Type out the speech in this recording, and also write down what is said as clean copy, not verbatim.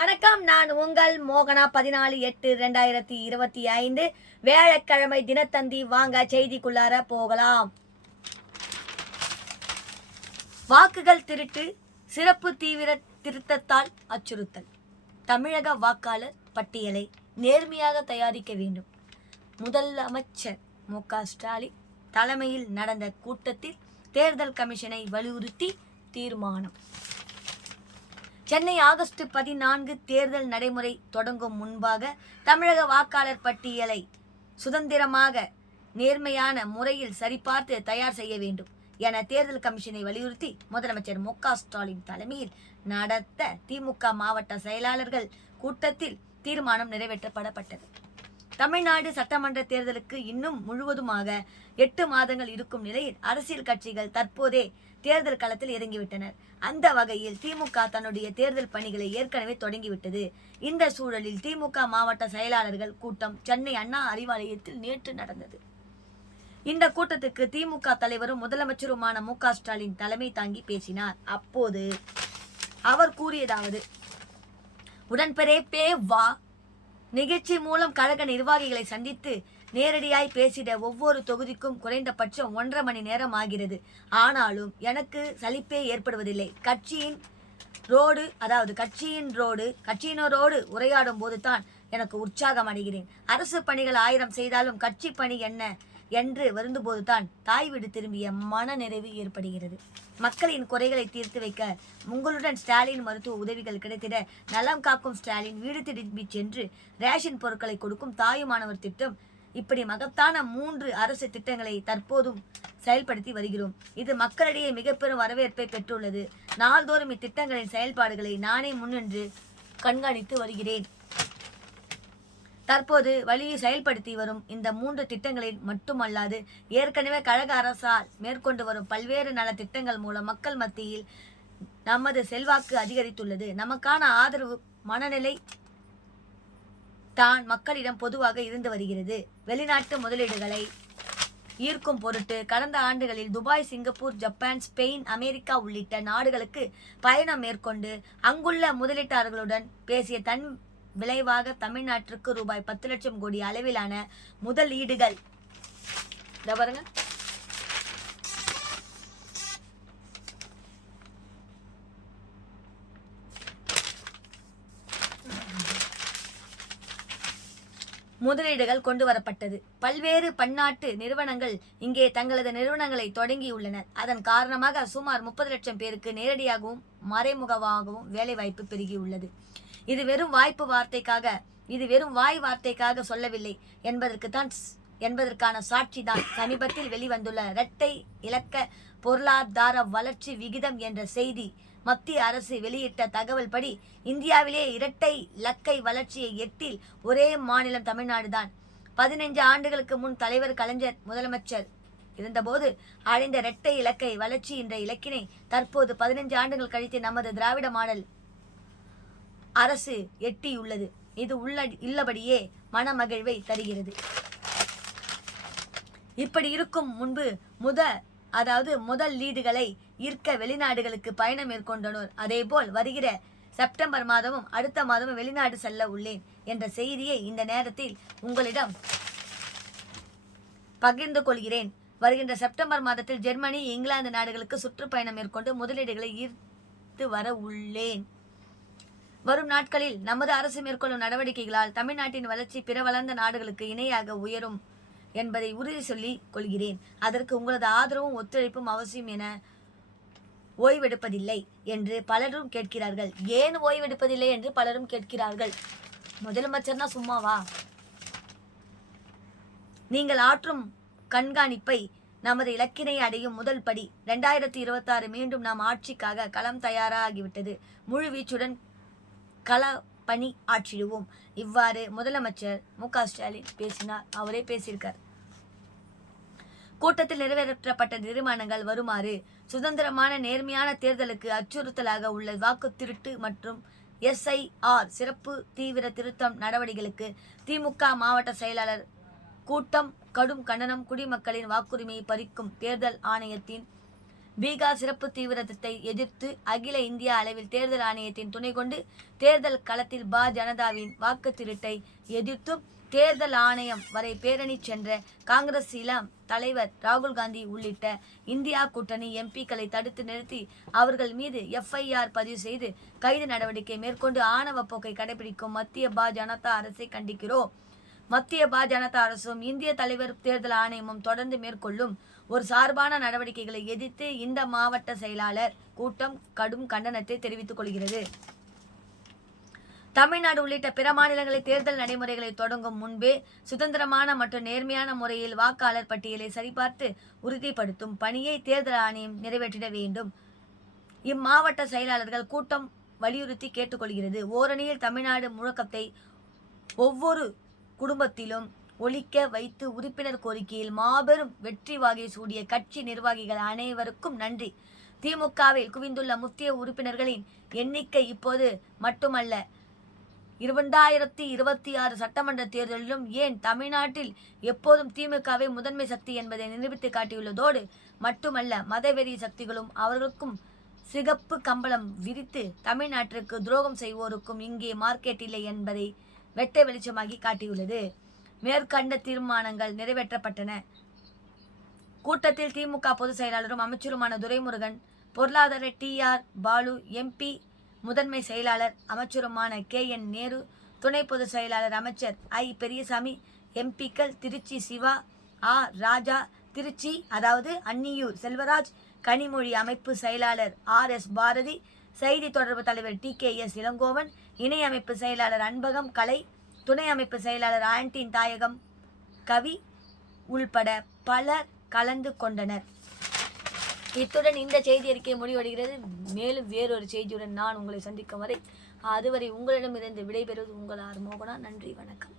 வணக்கம். நான் உங்கள் மோகனா. 14/8/2025 வியாழக்கிழமை தினத்தந்தி. வாங்க செய்திக்குள்ளார போகலாம். வாக்குகள் திருட்டு, சிறப்பு தீவிர திருத்தத்தால் அச்சுறுத்தல். தமிழக வாக்காளர் பட்டியலை நேர்மையாக தயாரிக்க வேண்டும். முதலமைச்சர் மு.க.ஸ்டாலின் தலைமையில் நடந்த கூட்டத்தில் தேர்தல் கமிஷனை வலியுறுத்தி தீர்மானம். சென்னை ஆகஸ்ட் 14 தேர்தல் நடைமுறை தொடங்கும் முன்பாக தமிழக வாக்காளர் பட்டியலை சுதந்திரமாக நேர்மையான முறையில் சரிபார்த்து தயார் செய்ய வேண்டும் என தேர்தல் கமிஷனை வலியுறுத்தி முதலமைச்சர் மு.க.ஸ்டாலின் தலைமையில் நடத்த திமுக மாவட்ட செயலாளர்கள் கூட்டத்தில் தீர்மானம் நிறைவேற்றப்பட்டது. தமிழ்நாடு சட்டமன்ற தேர்தலுக்கு இன்னும் முழுவதுமாக 8 மாதங்கள் இருக்கும் நிலையில் அரசியல் கட்சிகள் தற்போதே தேர்தல் களத்தில் இறங்கிவிட்டனர். அந்த வகையில் திமுக தன்னுடைய தேர்தல் பணிகளை ஏற்கனவே தொடங்கிவிட்டது. இந்த சூழலில் திமுக மாவட்ட செயலாளர்கள் கூட்டம் சென்னை அண்ணா அறிவாலயத்தில் நேற்று நடந்தது. இந்த கூட்டத்துக்கு திமுக தலைவரும் முதலமைச்சருமான மு.க.ஸ்டாலின் தலைமை தாங்கி பேசினார். அப்போது அவர் கூறியதாவது: உடன்பிறப்பே வா நிகழ்ச்சி மூலம் கழக நிர்வாகிகளை சந்தித்து நேரடியாய் பேசிட ஒவ்வொரு தொகுதிக்கும் குறைந்தபட்சம் 1.5 மணி நேரம் ஆகிறது. ஆனாலும் எனக்கு சலிப்பே ஏற்படுவதில்லை. கட்சியினரோடு உரையாடும் போது தான் எனக்கு உற்சாகம் அடைகிறேன். அரசு பணிகள் 1000 செய்தாலும் கட்சி பணி என்ன என்று வருந்தும்போது தான் தாய் வீடு திரும்பிய மன நிறைவு ஏற்படுகிறது. மக்களின் குறைகளை தீர்த்து வைக்க உங்களுடன் ஸ்டாலின் மருத்துவ உதவிகள் கிடைத்திட நலம் காக்கும் ஸ்டாலின் வீடு திரும்பி சென்று ரேஷன் பொருட்களை கொடுக்கும் தாயுமானவர் திட்டம், இப்படி மகத்தான 3 அரசு திட்டங்களை தற்போதும் செயல்படுத்தி வருகிறோம். இது மக்களிடையே மிக பெரும் வரவேற்பை பெற்றுள்ளது. நாள்தோறும் இத்திட்டங்களின் செயல்பாடுகளை நானே முன்னின்று கண்காணித்து வருகிறேன். தற்போது வழியை செயல்படுத்தி வரும் இந்த 3 திட்டங்களில் மட்டுமல்லாது ஏற்கனவே கழக அரசால் மேற்கொண்டு வரும் பல்வேறு நல திட்டங்கள் மூலம் மக்கள் மத்தியில் நமது செல்வாக்கு அதிகரித்துள்ளது. நமக்கான ஆதரவு மனநிலை தான் மக்களிடம் பொதுவாக இருந்து வருகிறது. வெளிநாட்டு முதலீடுகளை ஈர்க்கும் பொருட்டு கடந்த ஆண்டுகளில் Dubai, Singapore, Japan, Spain, America உள்ளிட்ட நாடுகளுக்கு பயணம் மேற்கொண்டு அங்குள்ள முதலீட்டாளர்களுடன் பேசிய தன் விளைவாக தமிழ்நாட்டிற்கு ரூபாய் 10 லட்சம் கோடி அளவிலான முதலீடுகள் கொண்டு வரப்பட்டது. பல்வேறு பன்னாட்டு நிறுவனங்கள் இங்கே தங்களது நிறுவனங்களை தொடங்கியுள்ளனர். அதன் காரணமாக சுமார் 30 லட்சம் பேருக்கு நேரடியாகவும் மறைமுகமாகவும் வேலைவாய்ப்பு பெருகியுள்ளது. இது வெறும் வாய் வார்த்தைக்காக சொல்லவில்லை என்பதற்கான சாட்சி தான் சமீபத்தில் வெளிவந்துள்ள இரட்டை இலக்க பொருளாதார வளர்ச்சி விகிதம் என்ற செய்தி. மத்திய அரசு வெளியிட்ட தகவல் படி இந்தியாவிலே இரட்டை இலக்கை வளர்ச்சியை எட்டில் ஒரே மாநிலம் தமிழ்நாடு தான். 15 ஆண்டுகளுக்கு முன் தலைவர் கலைஞர் முதலமைச்சர் இருந்தபோது அடைந்த இரட்டை இலக்கை வளர்ச்சி என்ற இலக்கினை தற்போது 15 ஆண்டுகள் கழித்து நமது திராவிட மாடல் அரசு எட்டியுள்ளது. இது உள்ளபடியே மனமகிழ்வை தருகிறது. இப்படி இருக்கும் முன்பு முதல் லீடுகளை ஈர்க்க வெளிநாடுகளுக்கு பயணம் மேற்கொண்டனர். அதேபோல் வருகிற செப்டம்பர் மாதமும் அடுத்த மாதமும் வெளிநாடு செல்ல உள்ளேன் என்ற செய்தியை இந்த நேரத்தில் உங்களிடம் பகிர்ந்து கொள்கிறேன். வருகின்ற செப்டம்பர் மாதத்தில் ஜெர்மனி, இங்கிலாந்து நாடுகளுக்கு சுற்றுப்பயணம் மேற்கொண்டு முதலீடுகளை ஈர்த்து வர உள்ளேன். வரும் நாட்களில் நமது அரசு மேற்கொள்ளும் நடவடிக்கைகளால் தமிழ்நாட்டின் வளர்ச்சி பிற வளர்ந்த நாடுகளுக்கு இணையாக உயரும் என்பதை உறுதி சொல்லிக் கொள்கிறேன். அதற்கு உங்களது ஆதரவும் ஒத்துழைப்பும் அவசியம் என ஓய்வெடுப்பதில்லை என்று பலரும் கேட்கிறார்கள். ஏன் ஓய்வெடுப்பதில்லை என்று பலரும் கேட்கிறார்கள். முதலமைச்சர்னா சும்மாவா? நீங்கள் ஆற்றும் கண்காணிப்பை நமது இலக்கினை அடையும் முதல் படி. 2026 மீண்டும் நாம் ஆட்சிக்காக களம் தயாராகிவிட்டது. முழு வீச்சுடன் களப்பணி ஆற்றிடுவோம். இவ்வாறு முதலமைச்சர் மு.க.ஸ்டாலின் பேசினார். அவரே பேசியிருக்கார். கூட்டத்தில் நிறைவேற்றப்பட்ட தீர்மானங்கள் வருமாறு: சுதந்திரமான நேர்மையான தேர்தலுக்கு அச்சுறுத்தலாக உள்ள வாக்கு திருட்டு மற்றும் SIR சிறப்பு தீவிர திருத்தம் நடவடிக்கைகளுக்கு திமுக மாவட்ட செயலாளர் கூட்டம் கடும் கண்டனம். குடிமக்களின் வாக்குரிமையை பறிக்கும் தேர்தல் ஆணையத்தின் பீகார் சிறப்பு தீவிரத்தை எதிர்த்து அகில இந்திய அளவில் தேர்தல் ஆணையத்தின் துணை கொண்டு தேர்தல் களத்தில் ஜனதாவின் வாக்கு திருட்டை எதிர்த்தும் தேர்தல் ஆணையம் வரை பேரணி சென்ற காங்கிரஸ் இளம் தலைவர் ராகுல் காந்தி உள்ளிட்ட இந்தியா கூட்டணி எம்பிக்களை தடுத்து நிறுத்தி அவர்கள் மீது FIR பதிவு செய்து கைது நடவடிக்கை மேற்கொண்டு ஆணவ போக்கை கடைபிடிக்கும் மத்திய ஜனதா அரசை கண்டிக்கிறோம். மத்திய ஜனதா அரசும் இந்திய தலைவர் தேர்தல் ஆணையமும் தொடர்ந்து மேற்கொள்ளும் ஒரு சார்பான நடவடிக்கைகளை எதிர்த்து இந்த மாவட்ட செயலாளர் கூட்டம் கடும் கண்டனத்தை தெரிவித்துக் கொள்கிறது. தமிழ்நாடு உள்ளிட்ட பிற மாநிலங்களை தேர்தல் நடைமுறைகளை தொடங்கும் முன்பே சுதந்திரமான மற்றும் நேர்மையான முறையில் வாக்காளர் பட்டியலை சரிபார்த்து உறுதிப்படுத்தும் பணியை தேர்தல் ஆணையம் நிறைவேற்றிட வேண்டும். இம்மாவட்ட செயலாளர்கள் கூட்டம் வலியுறுத்தி கேட்டுக்கொள்கிறது. ஓரணியில் தமிழ்நாடு முழக்கத்தை ஒவ்வொரு குடும்பத்திலும் ஒலிக்க வைத்து உறுப்பினர் கோரிக்கையில் மாபெரும் வெற்றி வாகை சூடிய கட்சி நிர்வாகிகள் அனைவருக்கும் நன்றி. திமுகவில் குவிந்துள்ள முக்கிய உறுப்பினர்களின் எண்ணிக்கை இப்போது மட்டுமல்ல, 2026 சட்டமன்ற தேர்தலிலும் ஏன் தமிழ்நாட்டில் எப்போதும் திமுகவை முதன்மை சக்தி என்பதை நிரூபித்து காட்டியுள்ளதோடு மட்டுமல்ல, மதவெறி சக்திகளும் அவர்களுக்கும் சிகப்பு கம்பளம் விரித்து தமிழ்நாட்டிற்கு துரோகம் செய்வோருக்கும் இங்கே மார்க்கெட் இல்லை என்பதை வெட்ட வெளிச்சமாகி காட்டியுள்ளது. மேற்கண்ட தீர்மானங்கள் நிறைவேற்றப்பட்டன. கூட்டத்தில் திமுக பொதுச் செயலாளரும் அமைச்சருமான துரைமுருகன், பொருளாதார TR பாலு, MP முதன்மை செயலாளர் அமைச்சருமான KN நேரு, துணை பொதுச் செயலாளர் அமைச்சர் I பெரியசாமி, MPக்கள் திருச்சி சிவா, ராஜா, திருச்சி அதாவது அன்னியூர் செல்வராஜ், கனிமொழி அமைப்பு செயலாளர் RS பாரதி, செய்தி தொடர்பு தலைவர் TKS இளங்கோவன், இணை அமைப்பு செயலாளர் அன்பகம் கலை, துணை அமைப்பு செயலாளர் ஆன்டின் தாயகம் கவி உள்பட பலர் கலந்து கொண்டனர். இத்துடன் இந்த செய்தி அறிக்கை முடிவடைகிறது. மேலும் வேறொரு செய்தியுடன் நான் உங்களை சந்திக்கும் வரை அதுவரை உங்களிடமிருந்து விடைபெறுவது உங்கள் மோகனா. நன்றி, வணக்கம்.